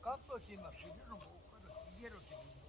깎고 뛰면 기계로 못 가라. 기계로 뛰면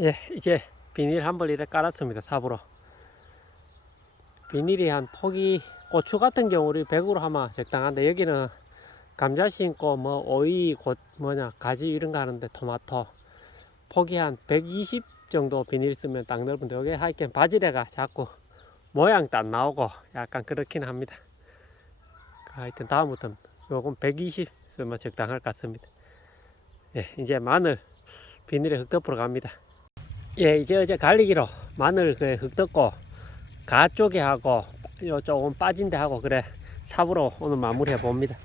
예, 이제 비닐 한 벌 이래 깔았습니다. 삽으로. 비닐이 한 폭이 고추 같은 경우 우리 100으로 하면 적당한데 여기는 감자 심고 뭐 오이 곧 뭐냐 가지 이런 거 하는데 토마토 폭이 한 120 정도 비닐 쓰면 딱 넓은데 여기 하여튼 바지레가 자꾸 모양도 안 나오고 약간 그렇긴 합니다. 하여튼 다음부터는 요건 120 쓰면 적당할 것 같습니다. 예, 이제 마늘 비닐에 흙 덮으러 갑니다. 예, 이제 어제 갈리기로 마늘 그흙 덮고 가 쪽에 하고 요 조금 빠진 데 하고 그래 삽으로 오늘 마무리 해 봅니다.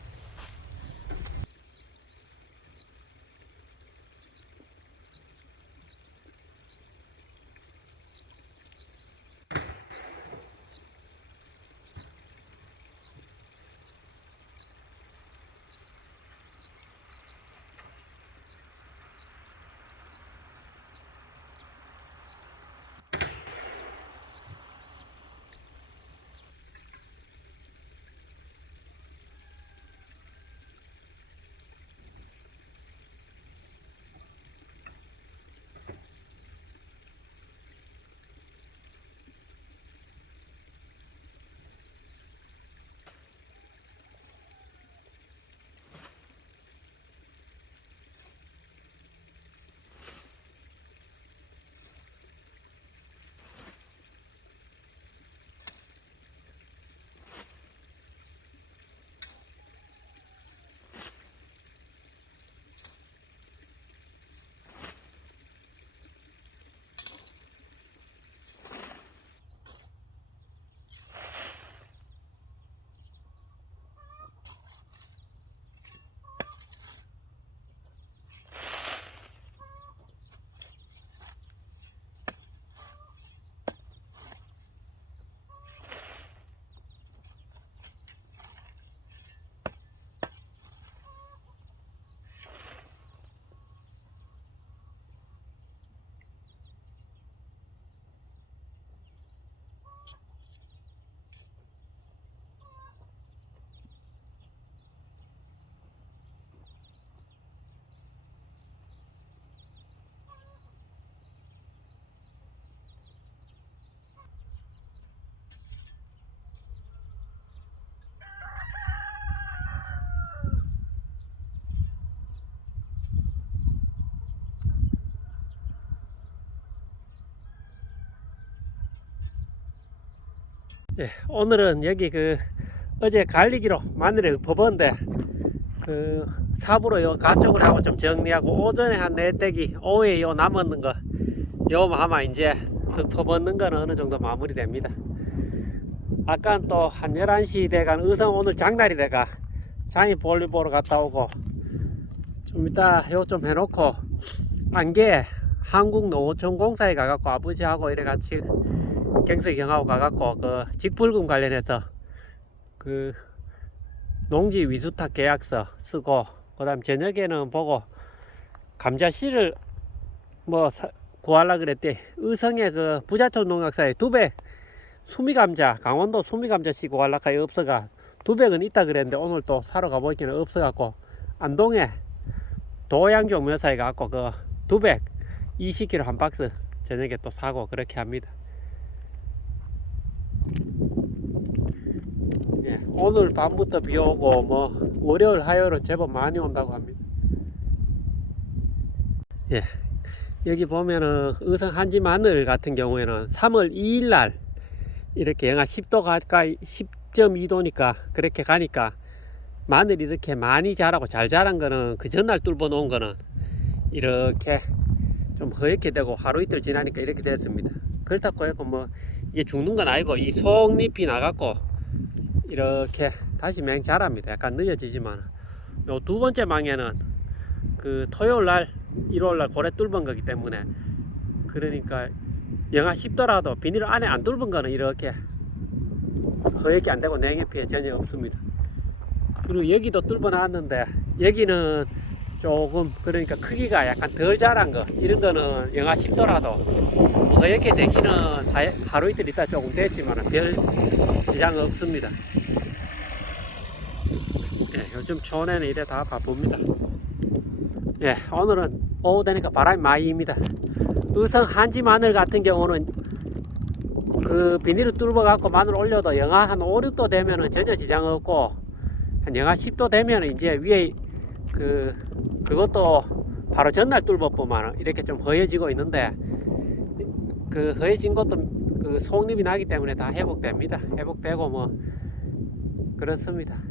예, 오늘은 여기 그 어제 갈리기로 마늘을 퍼본데 그 삽으로 요 가쪽을 하고 좀 정리하고 오전에 한 네떼기 오후에 요 남았는 거 요만 하면 이제 흙 퍼붓는 거는 어느 정도 마무리됩니다. 아까 또 한 11시 돼간 의성 오늘 장날이 돼가 장이 볼일 보러 갔다 오고 좀 이따 요 좀 해놓고 안개 한국농어촌공사에 가갖고 아버지하고 이래 같이 갱서경하고 가갖고 그 직불금 관련해서 그 농지 위수탁 계약서 쓰고 그 다음 저녁에는 보고 감자 씨를 뭐 사- 구하려 그랬대 의성의 그 부자촌 농약사에 두백 수미감자 강원도 수미감자 씨 구하려 가이 없어가 두백은 있다 그랬는데 오늘 또 사러 가보니까 없어갖고 안동에 도양종 묘사에 가갖고 그 두백 20kg 한 박스 저녁에 또 사고 그렇게 합니다. 예, 오늘 밤부터 비 오고 뭐 월요일 화요일은 제법 많이 온다고 합니다. 예, 여기 보면은 의성 한지 마늘 같은 경우에는 3월 2일 날 이렇게 영하 10도 가까이 10.2도니까 그렇게 가니까 마늘이 이렇게 많이 자라고 잘 자란 거는 그 전날 뚫어 놓은 거는 이렇게 좀 허옇게 되고 하루 이틀 지나니까 이렇게 됐습니다. 그렇다고 해서 뭐 이게 죽는 건 아니고 이 속잎이 나갖고 이렇게 다시 맹 자랍니다. 약간 늦어지지만 요 두 번째 망에는 그 토요일 날 일요일 날 고래 뚫은 거기 때문에 그러니까 영하 10도라도 비닐 안에 안 뚫은 거는 이렇게 허옇게 안 되고 냉해 피해 전혀 없습니다. 그리고 여기도 뚫어 놨는데 여기는 조금 그러니까 크기가 약간 덜 자란 거 이런 거는 영하 10도라도 허옇게 되기는 다- 하루 이틀 있다 조금 됐지만 별 지장 없습니다. 예, 요즘 촌에는 이래 다 바쁩니다. 예, 오늘은 오후 되니까 바람이 많이 입니다. 의성 한지 마늘 같은 경우는 그 비닐을 뚫어 갖고 마늘 올려도 영하 한 5, 6도 되면은 전혀 지장 없고 한 영하 10도 되면은 이제 위에 그 그것도 바로 전날 뚫어보면 이렇게 좀 허해지고 있는데 그 허해진 것도 그 속잎이 나기 때문에 다 회복됩니다. 회복되고 뭐 그렇습니다.